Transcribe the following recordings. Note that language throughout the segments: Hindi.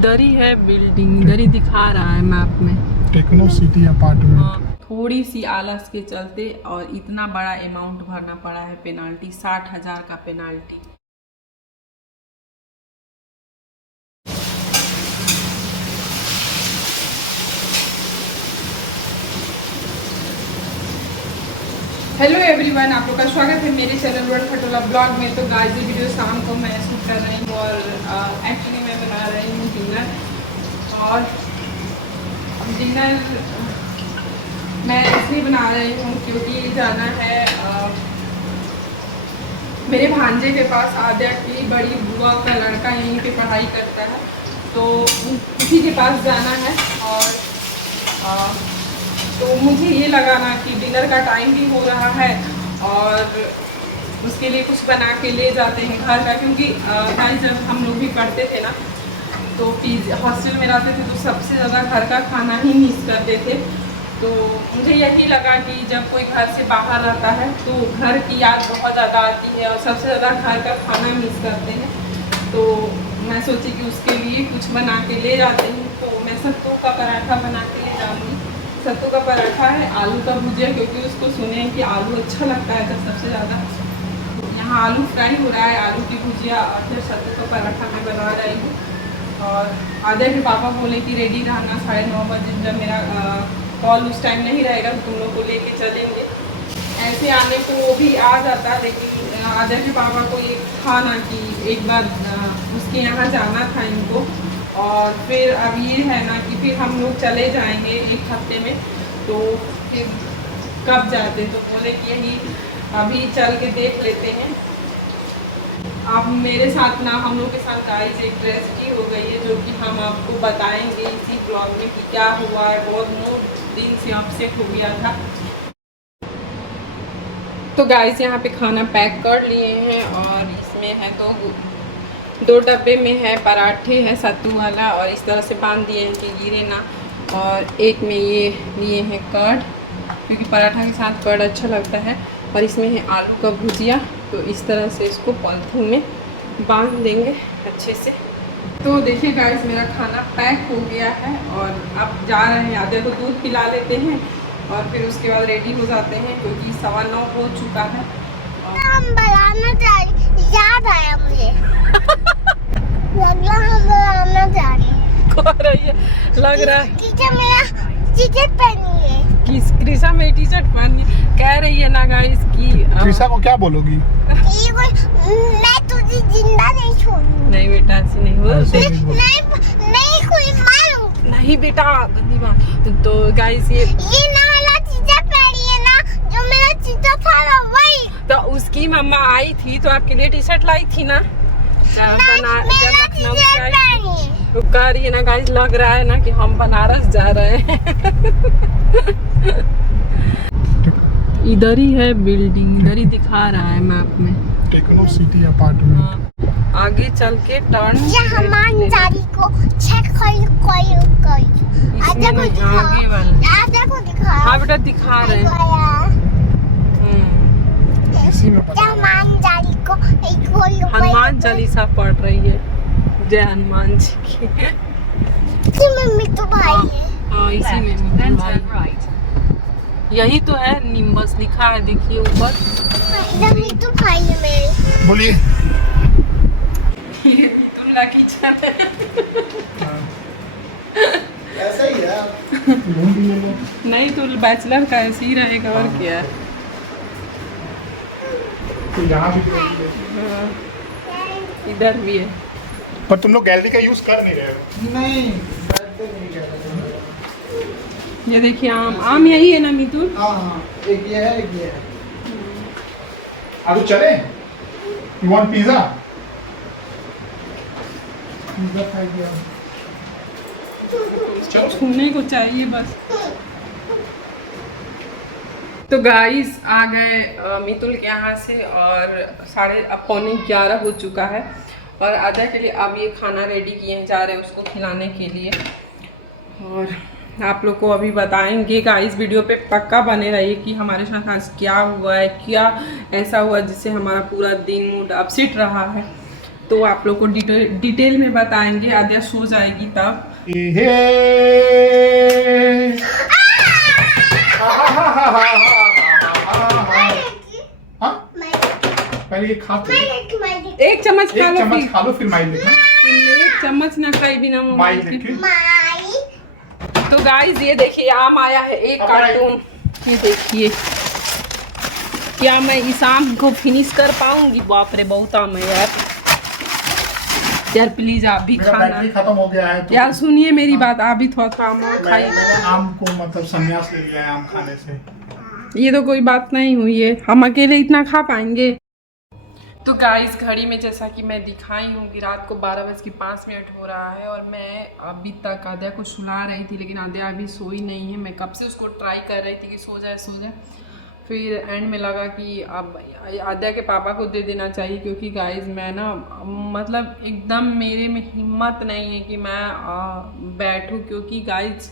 इधर ही है बिल्डिंग, इधर ही दिखा रहा है मैप में, टेक्नो सिटी अपार्टमेंट। थोड़ी सी आलस के चलते और इतना बड़ा अमाउंट भरना पड़ा है पेनाल्टी, 60,000 का पेनाल्टी। हेलो एवरीवन, आप लोग का स्वागत है मेरे चैनल वर्ल्ड खटोला ब्लॉग में। तो गाइस ये वीडियो शाम को मैं शूट कर रही हूँ और एक्चुअली मैं बना रही हूँ डिनर। और डिनर मैं इसलिए बना रही हूँ क्योंकि जाना है मेरे भांजे के पास। आद्या की बड़ी बुआ का लड़का यहीं पे पढ़ाई करता है, तो उसी के पास जाना है। और तो मुझे ये लगा ना कि डिनर का टाइम भी हो रहा है और उसके लिए कुछ बना के ले जाते हैं घर का, क्योंकि गाइस जब हम लोग भी पढ़ते थे ना तो हॉस्टल में रहते थे तो सबसे ज़्यादा घर का खाना ही मिस करते थे। तो मुझे यही लगा कि जब कोई घर से बाहर रहता है तो घर की याद बहुत ज़्यादा आती है और सबसे ज़्यादा घर का खाना मिस करते हैं। तो मैं सोची कि उसके लिए कुछ बना के ले जाते हैं। तो मैं सत्तू का पराठा बना के ले जाऊँगी। सत्तू का पराठा है, आलू का भुजिया, क्योंकि उसको सुने हैं कि आलू अच्छा लगता है तो सबसे ज़्यादा। यहाँ आलू फ्राई हो रहा है, आलू की भुजिया और फिर सत्तू का पराठा मैं बना रही हूँ। और आधे के पापा बोले कि रेडी रहना 9:30 बजे, जब मेरा कॉल उस टाइम नहीं रहेगा तो तुम लोग को लेके चलेंगे। ऐसे आने को वो भी आ जाता, लेकिन आधे के पापा को ये था ना कि एक बार उसके यहाँ जाना था इनको। और फिर अब ये है ना कि फिर हम लोग चले जाएंगे एक हफ्ते में, तो फिर कब जाते, तो बोले कि यही अभी चल के देख लेते हैं। आप मेरे साथ ना, हम लोग के साथ गाइस एक ट्रेजेडी हो गई है जो कि हम आपको बताएंगे इसी ब्लॉग में कि क्या हुआ है। बहुत 9 दिन से अपसेट हो गया था। तो गाइस यहाँ पे खाना पैक कर लिए हैं और इसमें है दो डब्बे में है पराठे है सत्तू वाला, और इस तरह से बांध दिए हैं कि गिरे ना। और एक में ये लिए हैं कर्ड, क्योंकि पराठा के साथ कर्ड अच्छा लगता है। और इसमें है आलू का भुजिया। तो इस तरह से इसको पॉलिथीन में बांध देंगे अच्छे से। तो देखिए गाइस मेरा खाना पैक हो गया है और अब जा रहे हैं। आधे को दूध पिला लेते हैं और फिर उसके बाद रेडी हो जाते हैं, क्योंकि 9:15 हो चुका है। हम बनाना याद आया मुझे। हम बनाना जा रहे हैं। लग रहा है टीचर मेरा टी-शर्ट पहनी है। किस क्रिसा में टी-शर्ट पहनी कह रही है ना गाइस की। क्रिसा को क्या बोलोगी? मैं तुझे जिंदा नहीं छोड़ूंगी। नहीं बेटा ऐसी नहीं हो। नहीं कोई मारूं। नहीं बेटा गंदी बात। तो गाइस ये ना वाला टी-शर्ट पहनी है ना जो मेरा टी-शर्ट था ना वही। तो उसकी मम्मा आई थी तो आपके लिए टी-शर्ट लाई थी ना। तो कह रही है ना गाइस, लग रहा है ना कि हम बनारस जा रहे हैं। इधर ही है बिल्डिंग, इधर ही दिखा रहा है मैप में, टेक्नो सिटी अपार्टमेंट। आगे चल के टर्न जारी को चेक कोई आधा को दिखा, आगे वाला आधा को दिखा। हाँ बेटा दिखा रहे हैं। हनुमान चालीसा पढ़ रही है, जय हनुमान जी की। मम्मी तो भाई है। हाँ इसी में भाई। यही तो है, निम्बस लिखा है देखिए ऊपर। मम्मी तो भाई है मेरे। बोलिए। ये तुल्ला किचन है। ऐसा ही है। नहीं तो बैचलर का ऐसे ही रहेगा और क्या। तो यहाँ भी इधर भी है। पर तुम लोग गैलरी का यूज कर नहीं रहे हो। नहीं ये देखिए आम यही है ना मितुल। हाँ एक ये है एक ये है। अब चले। You want pizza? पिज्जा खाई गया। चलो। छूने को चाहिए बस। तो गाइस आ गए मितुल के यहाँ से और 11:15 हो चुका है। और आधा के लिए अब ये खाना रेडी किए जा रहे हैं उसको खिलाने के लिए। और आप लोग को अभी बताएंगे गाइस, वीडियो पे पक्का बने रहिए कि हमारे साथ आज क्या हुआ है, क्या ऐसा हुआ जिससे हमारा पूरा दिन मूड अपसेट रहा है। तो आप लोग को डिटेल में बताएंगे, आद्या सो जाएगी तब। पहले ये खा तो। एक चम्मच खा एक लो, चम्मच खा लो फिर माइल लिखना। एक चम्मच ना खाई बिना माइल लिखी। तो गाइस ये देखिए आम आया है एक कार्टून। ये देखिए, क्या मैं इस आम को फिनिश कर पाऊंगी? बाप रे बहुत आम है यार। यार प्लीज आप भी मेरा खाना। बैटरी खत्म हो गया है तो यार सुनिए मेरी बात, आप भी थोड़ा आम और खाइए। मैंने आम को मतलब संन्यास ले लिया है आम खाने से। ये तो कोई बात नहीं हुई है, हम अकेले इतना खा पाएंगे? तो गाइस घड़ी में जैसा कि मैं दिखाई हूँ कि रात को 12:05 हो रहा है और मैं अभी तक आद्या को सुला रही थी, लेकिन आद्या अभी सोई नहीं है। मैं कब से उसको ट्राई कर रही थी कि सो जाए सो जाए, फिर एंड में लगा कि अब आद्या के पापा को दे देना चाहिए, क्योंकि गाइस मैं ना मतलब एकदम मेरे में हिम्मत नहीं है कि मैं बैठूँ, क्योंकि गाइस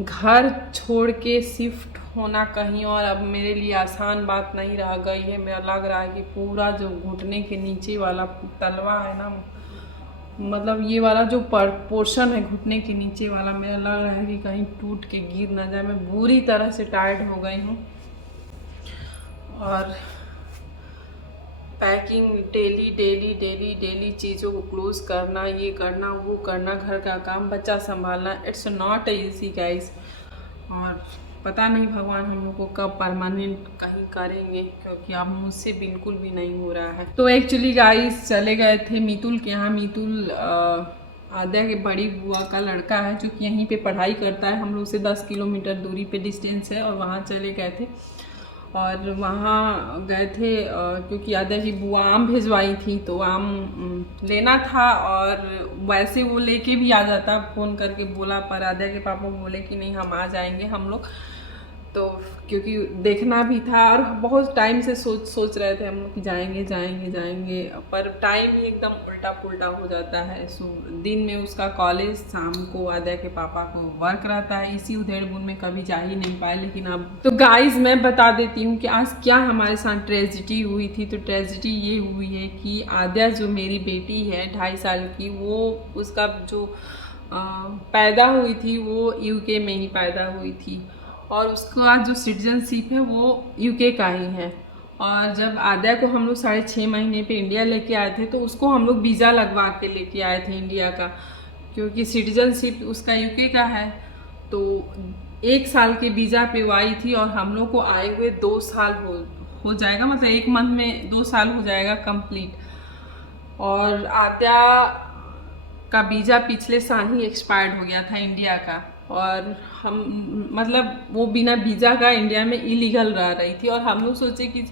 घर छोड़ के शिफ्ट होना कहीं और अब मेरे लिए आसान बात नहीं रह गई है। मेरा लग रहा है कि पूरा जो घुटने के नीचे वाला तलवा है ना, मतलब ये वाला जो पोर्शन है घुटने के नीचे वाला, मेरा लग रहा है कि कहीं टूट के गिर ना जाए। मैं बुरी तरह से टायर्ड हो गई हूँ और पैकिंग डेली चीज़ों को क्लोज करना, ये करना वो करना, घर का काम, बच्चा संभालना, इट्स नॉट ईजी गाइस। और पता नहीं भगवान हम लोग को कब परमानेंट कहीं करेंगे, क्योंकि अब मुझसे बिल्कुल भी नहीं हो रहा है। तो एक्चुअली गाइस चले गए थे मितुल के यहाँ। मितुल आद्या के बड़ी बुआ का लड़का है जो कि यहीं पे पढ़ाई करता है, हम लोग से 10 किलोमीटर दूरी पे डिस्टेंस है, और वहाँ चले गए थे। और वहाँ गए थे क्योंकि आद्या की बुआ आम भिजवाई थी, तो आम लेना था, और वैसे वो लेके भी आ जाता, फ़ोन करके बोला, पर आद्या के पापा बोले कि नहीं हम आ जाएंगे हम लोग, तो क्योंकि देखना भी था और बहुत टाइम से सोच रहे थे हम लोग कि जाएंगे, पर टाइम ही एकदम उल्टा पुल्टा हो जाता है। सो दिन में उसका कॉलेज, शाम को आद्या के पापा को वर्क रहता है, इसी उधेड़-बुन में कभी जा ही नहीं पाए। लेकिन अब तो गाइस मैं बता देती हूँ कि आज क्या हमारे साथ ट्रेजिडी हुई थी। तो ट्रेजिडी ये हुई है कि आद्या जो मेरी बेटी है 2.5 साल की, वो उसका जो पैदा हुई थी वो यूके में ही पैदा हुई थी, और उसका जो सिटीजनशिप है वो यूके का ही है। और जब आद्या को हम लोग 6.5 महीने पे इंडिया लेके आए थे, तो उसको हम लोग वीज़ा लगवा के लेके आए थे इंडिया का, क्योंकि सिटीजनशिप उसका यूके का है। तो 1 साल के वीज़ा पे वो आई थी, और हम लोग को आए हुए 2 साल हो जाएगा, मतलब 1 मंथ में 2 साल हो जाएगा कंप्लीट। और आद्या का वीज़ा पिछले साल ही एक्सपायर्ड हो गया था इंडिया का, और हम मतलब वो बिना वीज़ा का इंडिया में इलीगल रह रही थी। और हम लोग सोचे कि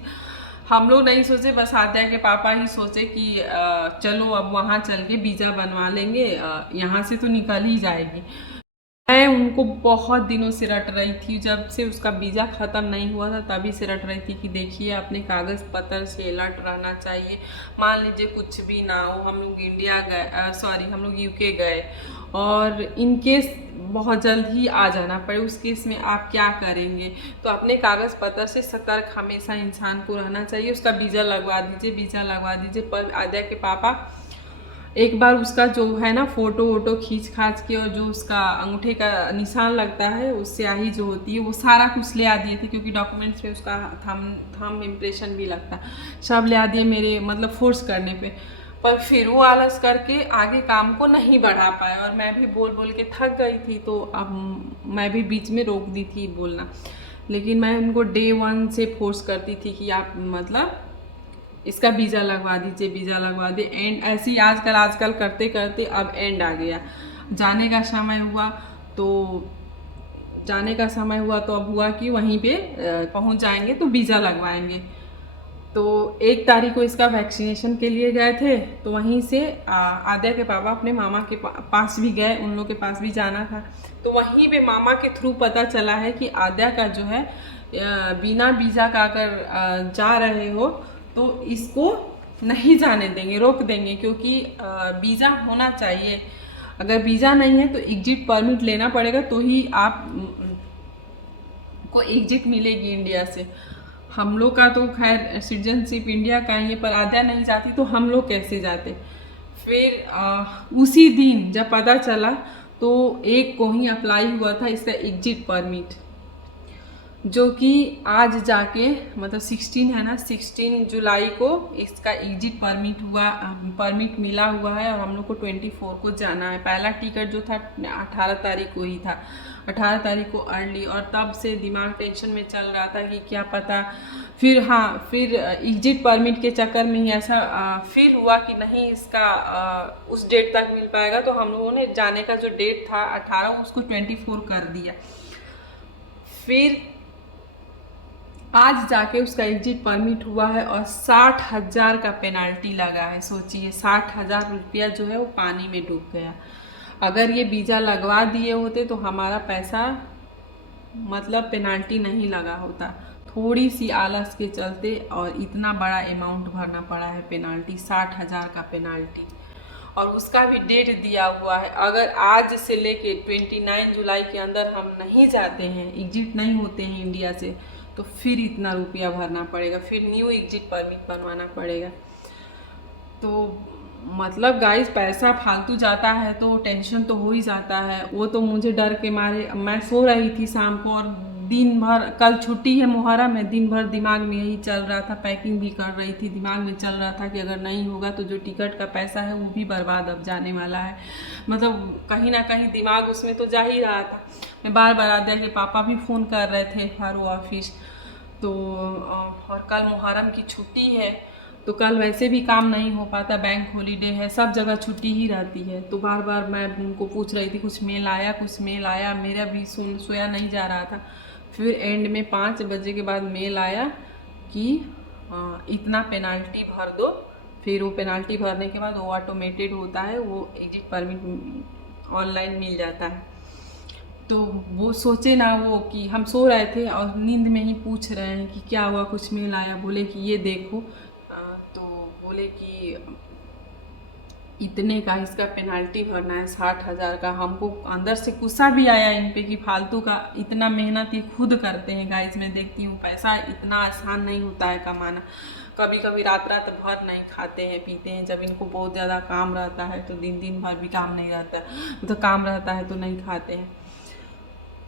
हम लोग नहीं सोचे, बस आद्या के पापा ही सोचे कि चलो अब वहाँ चल के वीज़ा बनवा लेंगे, यहाँ से तो निकल ही जाएगी। मैं उनको बहुत दिनों से रट रही थी, जब से उसका वीज़ा ख़त्म नहीं हुआ था तभी से रट रही थी कि देखिए अपने कागज़ पत्र से अलर्ट रहना चाहिए। मान लीजिए कुछ भी ना हो, हम लोग इंडिया गए, हम लोग यूके गए और इन केस बहुत जल्द ही आ जाना पड़े, उस केस में आप क्या करेंगे? तो अपने कागज़ पत्र से सतर्क हमेशा इंसान को रहना चाहिए। उसका वीज़ा लगवा दीजिए। पर आद्या के पापा एक बार उसका जो है ना फ़ोटो वोटो खींच खाच के, और जो उसका अंगूठे का निशान लगता है, उस स्याही जो होती है, वो सारा कुछ ले आ दिए थे, क्योंकि डॉक्यूमेंट्स पे उसका थंब इम्प्रेशन भी लगता, सब ले आ दिए मेरे मतलब फोर्स करने पे। पर फिर वो आलस करके आगे काम को नहीं बढ़ा पाए, और मैं भी बोल के थक गई थी, तो अब मैं भी बीच में रोक दी थी बोलना। लेकिन मैं उनको डे 1 से फोर्स करती थी कि आप मतलब इसका वीज़ा लगवा दीजिए। एंड ऐसे ही आजकल करते करते अब एंड आ गया। जाने का समय हुआ तो अब हुआ कि वहीं पे पहुंच जाएंगे तो वीज़ा लगवाएंगे। तो 1 तारीख को इसका वैक्सीनेशन के लिए गए थे, तो वहीं से आद्या के पापा अपने मामा के पास भी गए, उन लोग के पास भी जाना था। तो वहीं पे मामा के थ्रू पता चला है कि आद्या का जो है बिना वीज़ा का अगर जा रहे हो तो इसको नहीं जाने देंगे, रोक देंगे, क्योंकि वीज़ा होना चाहिए। अगर वीज़ा नहीं है तो एग्जिट परमिट लेना पड़ेगा, तो ही आप को एग्जिट मिलेगी इंडिया से। हम लोग का तो खैर सिटीजनशिप इंडिया का ही है, पर आद्या नहीं जाती तो हम लोग कैसे जाते। फिर उसी दिन जब पता चला तो एक को ही अप्लाई हुआ था इसका एग्जिट परमिट, जो कि आज जाके मतलब 16 है ना, 16 जुलाई को इसका एग्जिट परमिट मिला हुआ है और हम लोग को 24 को जाना है। पहला टिकट जो था 18 तारीख को ही था, 18 तारीख को अर्ली, और तब से दिमाग टेंशन में चल रहा था कि क्या पता। फिर एग्जिट परमिट के चक्कर में ही ऐसा फिर हुआ कि नहीं इसका उस डेट तक मिल पाएगा, तो हम लोगों ने जाने का जो डेट था 18 उसको 24 कर दिया। फिर आज जाके उसका एग्जिट परमिट हुआ है और 60,000 का पेनाल्टी लगा है। सोचिए 60,000 रुपया जो है वो पानी में डूब गया। अगर ये वीज़ा लगवा दिए होते तो हमारा पैसा मतलब पेनाल्टी नहीं लगा होता, थोड़ी सी आलस के चलते, और इतना बड़ा अमाउंट भरना पड़ा है पेनाल्टी, 60,000 का पेनाल्टी, और उसका भी डेट दिया हुआ है। अगर आज से लेके 29 जुलाई के अंदर हम नहीं जाते हैं, एग्जिट नहीं होते हैं इंडिया से, तो फिर इतना रुपया भरना पड़ेगा, फिर न्यू एग्जिट परमिट बनवाना पड़ेगा। तो मतलब गाइस पैसा फालतू जाता है तो टेंशन तो हो ही जाता है। वो तो मुझे डर के मारे, मैं सो रही थी शाम को और दिन भर, कल छुट्टी है मुहर्रम है, दिन भर दिमाग में यही चल रहा था, पैकिंग भी कर रही थी, दिमाग में चल रहा था कि अगर नहीं होगा तो जो टिकट का पैसा है वो भी बर्बाद अब जाने वाला है। मतलब कहीं ना कहीं दिमाग उसमें तो जा ही रहा था। मैं बार बार आद्या के पापा भी फ़ोन कर रहे थे फारो ऑफिस, तो और कल मुहर्रम की छुट्टी है तो कल वैसे भी काम नहीं हो पाता, बैंक हॉलीडे है, सब जगह छुट्टी ही रहती है। तो बार बार मैं उनको पूछ रही थी कुछ मेल आया, मेरा भी सोया नहीं जा रहा था। फिर एंड में 5 बजे के बाद मेल आया कि इतना पेनाल्टी भर दो। फिर वो पेनाल्टी भरने के बाद वो ऑटोमेटेड होता है, वो एग्जिट परमिट ऑनलाइन मिल जाता है। तो वो सोचे ना वो कि हम सो रहे थे और नींद में ही पूछ रहे हैं कि क्या हुआ, कुछ मेल आया, बोले कि ये देखो, तो बोले कि इतने का इसका पेनाल्टी भरना है 60,000 का। हमको अंदर से गुस्सा भी आया इन पे कि फालतू का इतना मेहनत ये खुद करते हैं गाइस। मैं देखती हूँ पैसा इतना आसान नहीं होता है कमाना, कभी कभी रात भर नहीं खाते हैं पीते हैं। जब इनको बहुत ज़्यादा काम रहता है तो दिन भर भी काम नहीं रहता, तो काम रहता है तो नहीं खाते हैं।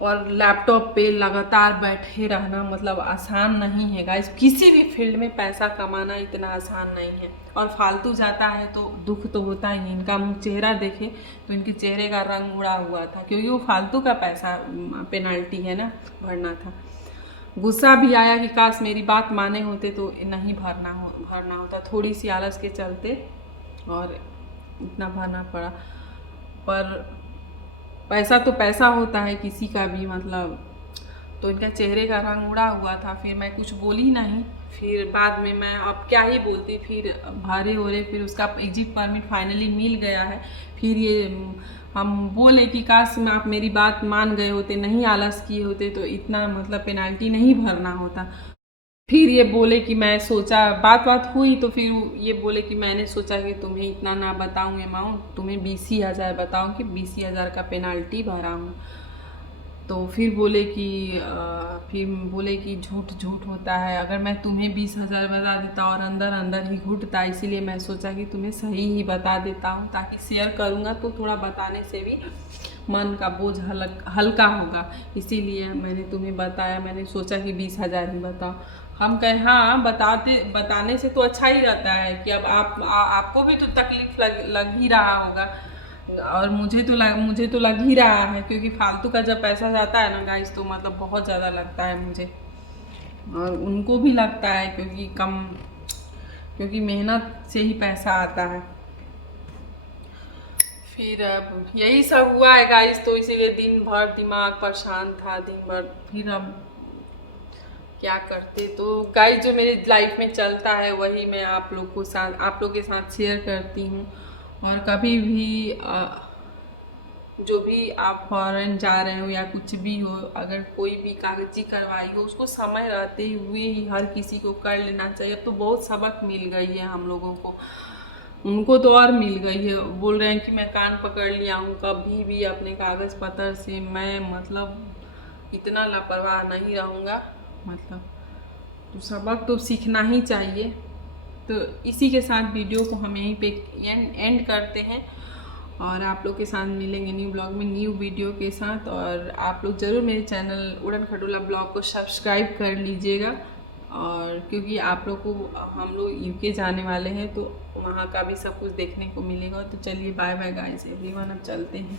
और लैपटॉप पे लगातार बैठे रहना मतलब आसान नहीं है गाइस, किसी भी फील्ड में पैसा कमाना इतना आसान नहीं है। और फालतू जाता है तो दुख तो होता ही। इनका चेहरा देखे तो इनके चेहरे का रंग उड़ा हुआ था, क्योंकि वो फालतू का पैसा पेनाल्टी है ना, भरना था। गुस्सा भी आया कि काश मेरी बात माने होते तो नहीं भरना होता, थोड़ी सी आलस के चलते और इतना भरना पड़ा। पर पैसा तो पैसा होता है किसी का भी मतलब। तो इनका चेहरे का रंग उड़ा हुआ था। फिर मैं कुछ बोली नहीं, फिर बाद में मैं अब क्या ही बोलती, फिर भारे हो रहे। फिर उसका एग्जिट परमिट फाइनली मिल गया है। फिर ये हम बोले कि काश आप मेरी बात मान गए होते, नहीं आलस किए होते तो इतना मतलब पेनाल्टी नहीं भरना होता। फिर ये बोले कि मैं सोचा, बात हुई तो फिर ये बोले कि मैंने सोचा कि तुम्हें इतना ना बताऊँ अमाउंट, तुम्हें 20,000 बताऊँ कि 20,000 का पेनाल्टी भरा हूँ। तो फिर बोले कि झूठ होता है। अगर मैं तुम्हें 20,000 बता देता और अंदर ही घुटता, इसीलिए मैं सोचा कि तुम्हें सही ही बता देता हूँ, ताकि शेयर करूँगा तो थोड़ा बताने से भी मन का बोझ हल्का होगा। इसीलिए मैंने तुम्हें बताया, मैंने सोचा कि 20,000 ही बताओ। हम कहें हाँ बताने से तो अच्छा ही रहता है कि अब आपको भी तो तकलीफ लग ही रहा होगा, और मुझे तो लग ही रहा है, क्योंकि फालतू का जब पैसा जाता है ना गाइस तो मतलब बहुत ज़्यादा लगता है मुझे, और उनको भी लगता है, क्योंकि मेहनत से ही पैसा आता है। फिर अब यही सब हुआ है गाइस, तो इसीलिए दिन भर दिमाग परेशान था दिन भर। फिर अब क्या करते, तो गाइस जो मेरी लाइफ में चलता है वही मैं आप लोग के साथ शेयर करती हूँ। और कभी भी जो भी आप फॉरेन जा रहे हो या कुछ भी हो, अगर कोई भी कागजी कार्रवाई हो उसको समय रहते हुए ही हर किसी को कर लेना चाहिए। अब तो बहुत सबक मिल गई है हम लोगों को, उनको तो और मिल गई है। बोल रहे हैं कि मैं कान पकड़ लिया हूँ, कभी भी अपने कागज़ पत्र से मैं मतलब इतना लापरवाह नहीं रहूँगा। मतलब तो सबक तो सीखना ही चाहिए। तो इसी के साथ वीडियो को हम यहीं पे एंड करते हैं और आप लोग के साथ मिलेंगे न्यू ब्लॉग में न्यू वीडियो के साथ। और आप लोग ज़रूर मेरे चैनल उड़न खटोला ब्लॉग को सब्सक्राइब कर लीजिएगा, और क्योंकि आप लोग को हम लोग यूके जाने वाले हैं तो वहाँ का भी सब कुछ देखने को मिलेगा। तो चलिए बाय बाय गाइस एवरीवन, अब चलते हैं।